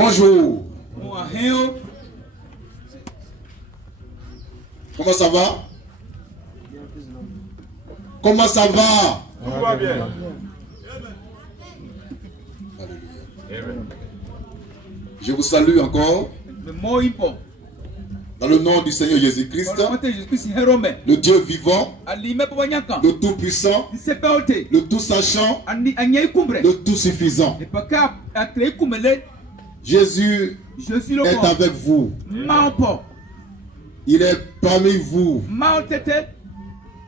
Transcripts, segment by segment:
Bonjour. Comment ça va? Comment ça va? Tout va bien. Alléluia. Je vous salue encore. Dans le nom du Seigneur Jésus-Christ, le Dieu vivant, le Tout-Puissant, le Tout-Sachant, le Tout-Suffisant. Jésus est avec vous. Il est parmi vous.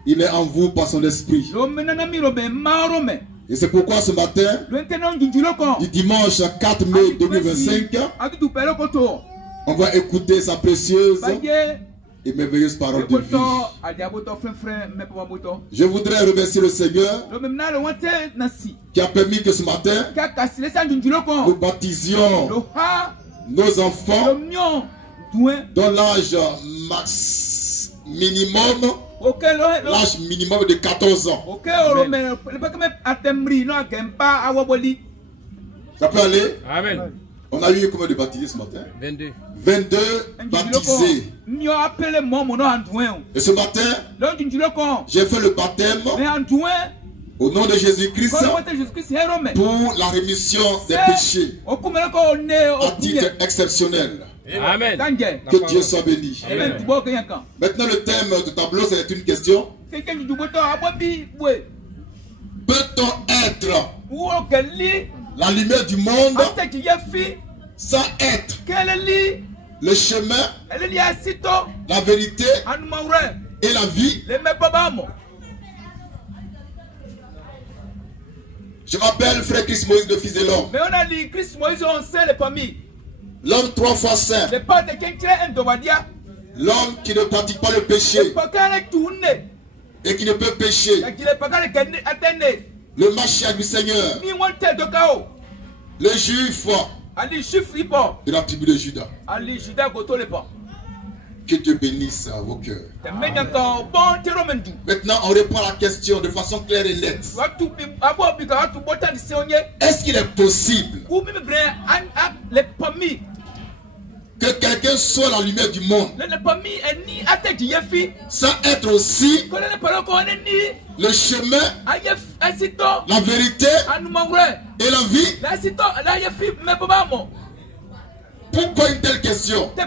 Il est en vous par son esprit. Et c'est pourquoi ce matin, du dimanche 4 mai 2025, on va écouter sa précieuse et merveilleuse parole de vie. Je voudrais remercier le Seigneur qui a permis que ce matin, nous baptisions nos enfants dans l'âge max minimum. L'âge minimum de 14 ans. Ça peut aller? Amen. On a eu combien de baptisés ce matin? 22. 22 baptisés. Et ce matin, j'ai fait le baptême au nom de Jésus-Christ pour la rémission des péchés à titre exceptionnel. Amen. Que Dieu soit béni. Amen. Maintenant, le thème du tableau, c'est une question. Peut-on être la lumière du monde sans être le chemin, la vérité et la vie? Je m'appelle Frère Christ Moïse, le fils de l'homme. L'homme 3 fois saint. L'homme qui ne pratique pas le péché et qui ne peut pécher. Le Mashiach du Seigneur. Le juif de la tribu de Juda. Que Dieu bénisse vos cœurs. Maintenant, on répond à la question de façon claire et nette. Est-ce qu'il est possible que quelqu'un soit la lumière du monde sans être aussi le chemin, la vérité et la vie? Pourquoi une telle question? C'est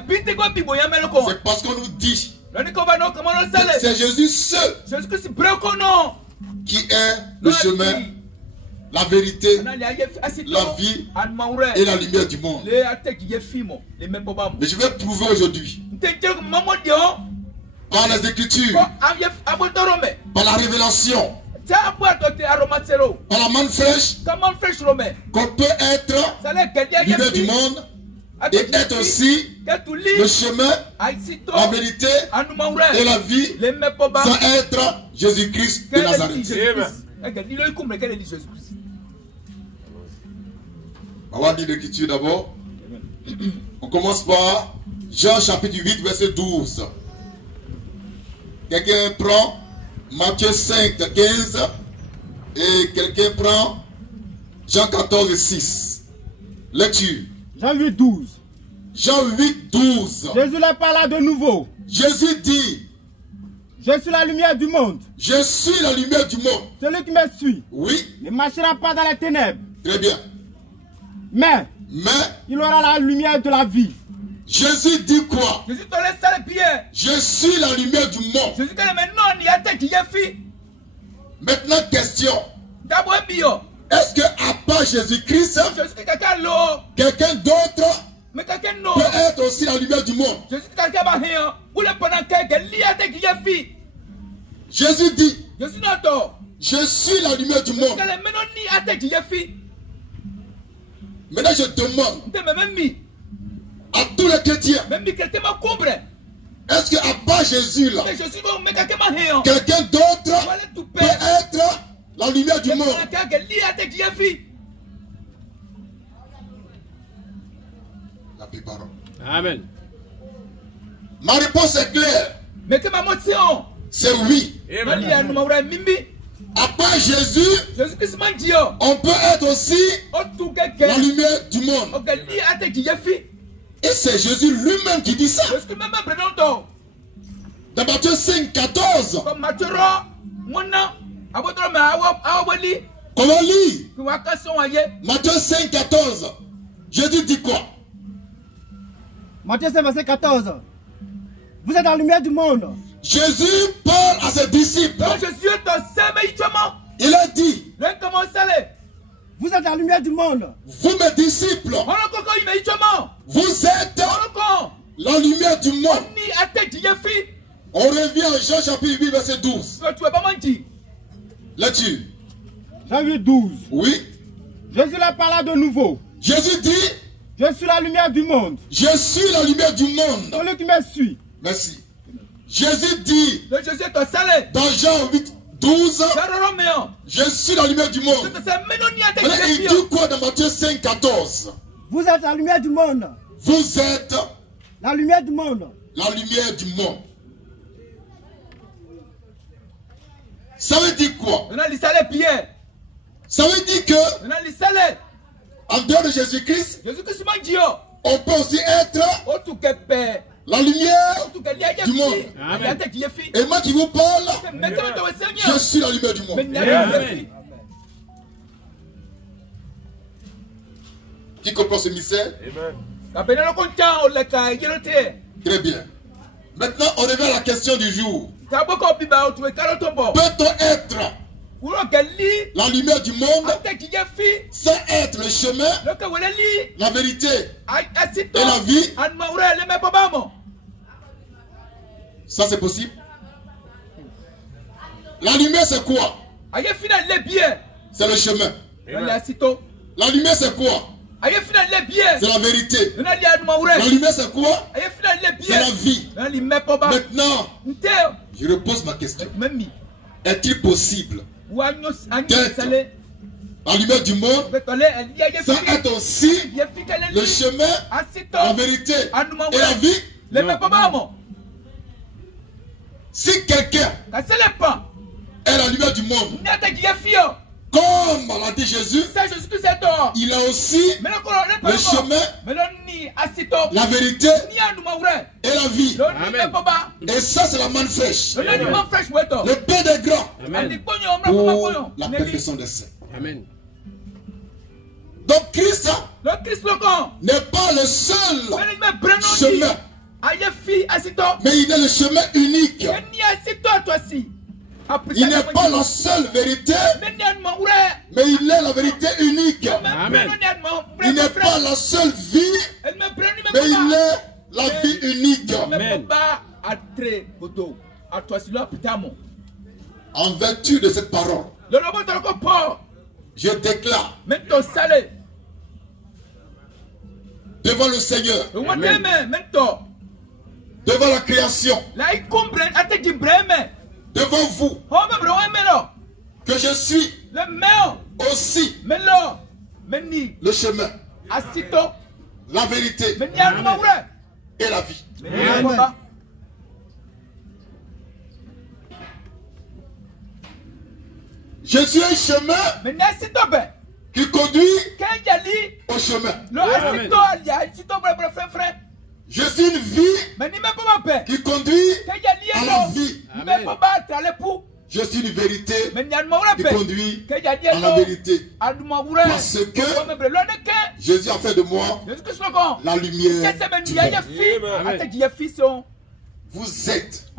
parce qu'on nous dit c'est Jésus seul qui est le chemin, la vérité, la vie et la lumière du monde. Mais je vais prouver aujourd'hui par les Écritures, par la révélation, par la manne fraîche, qu'on peut être lumière du monde et être aussi le chemin, la vérité et la vie sans être Jésus-Christ de Nazareth. On va lire l'Écriture d'abord. On commence par Jean chapitre 8 verset 12. Quelqu'un prend Matthieu 5 15 et quelqu'un prend Jean 14 6. Lecture. Jean 8 12. Jean 8 12. Jésus leur parla de nouveau. Jésus dit: je suis la lumière du monde. Je suis la lumière du monde. Celui qui me suit, oui, ne marchera pas dans les ténèbres. Très bien. Mais il aura la lumière de la vie. Jésus dit quoi? Je suis la lumière du monde. Maintenant, question. Est-ce que à part Jésus-Christ, quelqu'un d'autre peut être aussi la lumière du monde? Jésus dit: je suis la lumière du monde. Maintenant, je demande à tous les chrétiens, est-ce qu'à part Jésus là, quelqu'un d'autre peut être la lumière du monde? La plupart. Amen. Ma réponse est claire. C'est oui. Après Jésus, on peut être aussi la lumière du monde. Et c'est Jésus lui-même qui dit ça. Dans Matthieu 5, 14. Comment lire Matthieu 5, 14. Jésus dit quoi? Matthieu 5, verset 14. Vous êtes la lumière du monde. Jésus parle à ses disciples. Il a dit, vous êtes la lumière du monde. Vous mes disciples, vous êtes la lumière du monde. On revient à Jean chapitre 8 verset 12. Là-dessus. Jean 8, 12. Oui. Jésus leur parla de nouveau. Jésus dit, je suis la lumière du monde. Je suis la lumière du monde. Celui qui me suit. Merci. Jésus dit, dans Jean 8, 12, je suis la lumière du monde. Il dit quoi dans Matthieu 5, 14? Vous êtes la lumière du monde. Vous êtes la lumière du monde. La lumière du monde. Ça veut dire quoi? Ça veut dire que en dehors de Jésus-Christ, on peut aussi être la lumière du monde. Amen. Et moi qui vous parle, je suis la lumière du monde. Amen. Qui comprend ce mystère? Très bien. Maintenant, on revient à la question du jour. Peut-on être la lumière du monde sans être le chemin, la vérité et la vie? Ça c'est possible. La lumière c'est quoi? C'est le chemin. La lumière c'est quoi? C'est la vérité. La lumière c'est quoi? C'est la vie. Maintenant, je repose ma question. Est-il possible d'être la lumière du monde sans être aussi le chemin, la vérité et la vie? Non. Si quelqu'un est la lumière du monde, comme l'a dit Jésus, il a aussi le chemin, la vérité et la vie. Amen. Et ça, c'est la manne fraîche. Le pain des grands. Amen. Pour la perfection des saints. Amen. Donc Christ n'est pas le seul chemin, mais il est le chemin unique. Il n'est pas la seule vérité, mais il est la vérité unique. Amen. Il n'est pas la seule vie, mais il est la vie unique. Amen. En vertu de cette parole, je déclare devant le Seigneur, Amen. devant la création, devant vous, que je suis aussi le chemin, la vérité et la vie. Amen. Je suis un chemin qui conduit au chemin. Amen. Je suis une vie qui conduit à la vie. Amen. Je suis une vérité qui conduit à la vérité. Parce que Jésus a fait de moi la lumière du monde. Vous êtes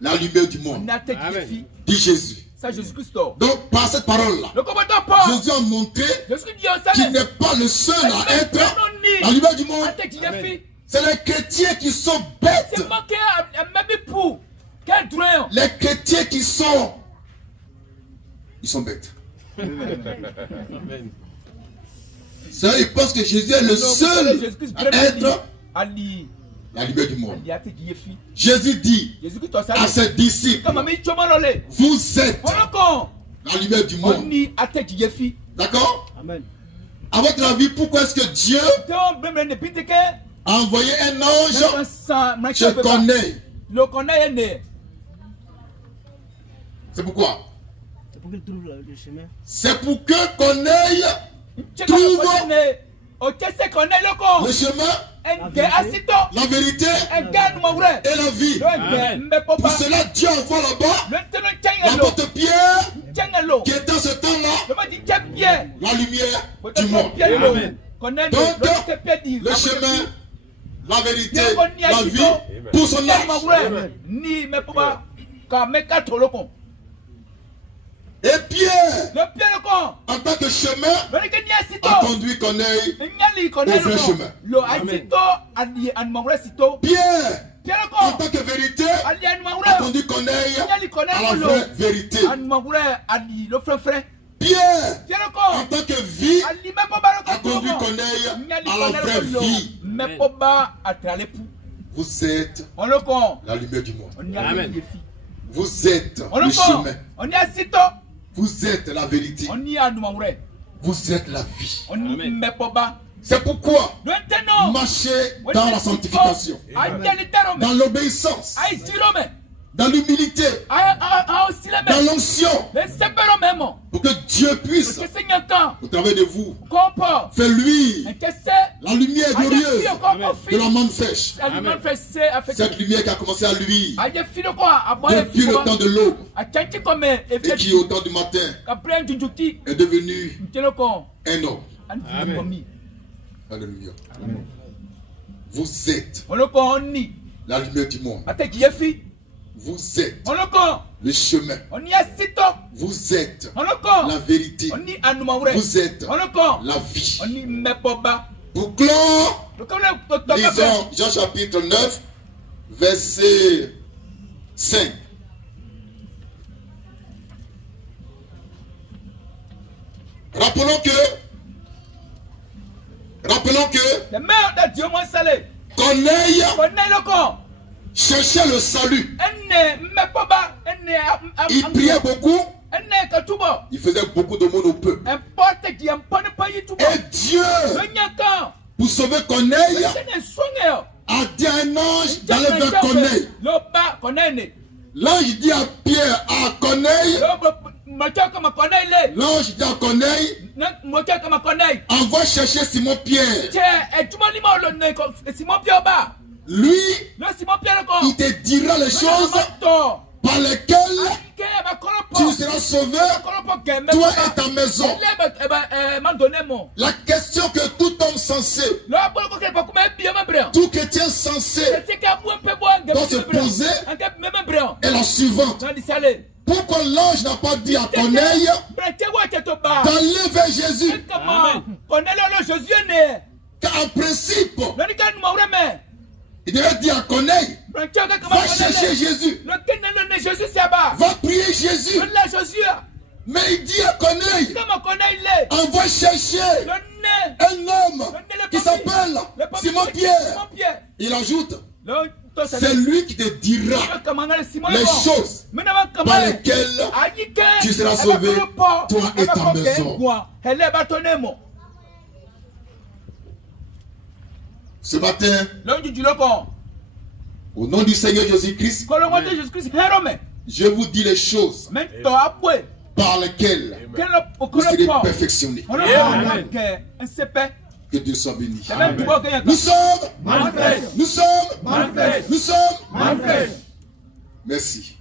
la lumière du monde, Amen. dit Jésus. Donc par cette parole-là, Jésus a montré qu'il n'est pas le seul à être la lumière du monde. C'est les chrétiens qui sont bêtes. Les chrétiens qui sont... Ils sont bêtes. Ça, ils pensent que Jésus est le seul à être la lumière du monde. Jésus dit à ses disciples, vous êtes la lumière du monde. D'accord? Amen. À votre avis, pourquoi est-ce que Dieu a envoyé un ange chez Corneille? C'est pourquoi? C'est pour qu'il trouve le chemin. C'est pour que Corneille trouve le chemin, la vérité et la vie. Pour cela, Dieu envoie là-bas l'apôtre Pierre qui est dans ce temps-là la lumière du monde. Donc, le chemin, la vérité, la vie pour son âge. Et Pierre, en tant que chemin, a conduit Corneille au vrai chemin. Pierre, en tant que vérité, a conduit Corneille à la vraie vérité. Pierre, en tant que vie, a conduit Corneille à la vraie vie. Vous êtes la lumière du monde. Amen. Vous êtes le chemin. Vous êtes la vérité. Vous êtes la vie. C'est pourquoi marchez dans la sanctification, dans l'obéissance, dans l'humilité, dans l'onction, pour que Dieu puisse, au travers de vous, faire luire la lumière glorieuse de la manne fraîche. Cette lumière qui a commencé à luire depuis le temps de l'aube et qui au temps du matin est devenue un homme. Alléluia. Vous êtes la lumière du monde. Vous êtes le chemin. Vous êtes la vérité. Vous êtes la vie. Pour clore, lisons Jean chapitre 9, verset 5. Rappelons que Corneille cherchait le salut. Il priait beaucoup. Il faisait beaucoup de monde au peuple. Et Dieu, pour sauver Corneille, a dit à un ange d'aller vers Corneille. L'ange dit à Pierre, à Corneille. L'ange dit à Corneille, envoie chercher Simon Pierre. Lui, il te dira les choses par lesquelles tu seras sauvé, toi et ta maison. La question que tout homme sensé, tout chrétien sensé doit se poser est la suivante. Pourquoi l'ange n'a pas dit à Corneille d'aller vers Jésus? Car en principe, il devait dire à Corneille, va chercher Jésus, va prier Jésus. Mais il dit à Corneille, envoie chercher un homme qui s'appelle Simon Pierre. Il ajoute, c'est lui qui te dira les choses par lesquelles tu seras sauvé, toi et ta maison. Ce matin, au nom du Seigneur Jésus-Christ, je vous dis les choses par lesquelles vous serez perfectionnés. Que Dieu soit béni. Nous sommes. Merci.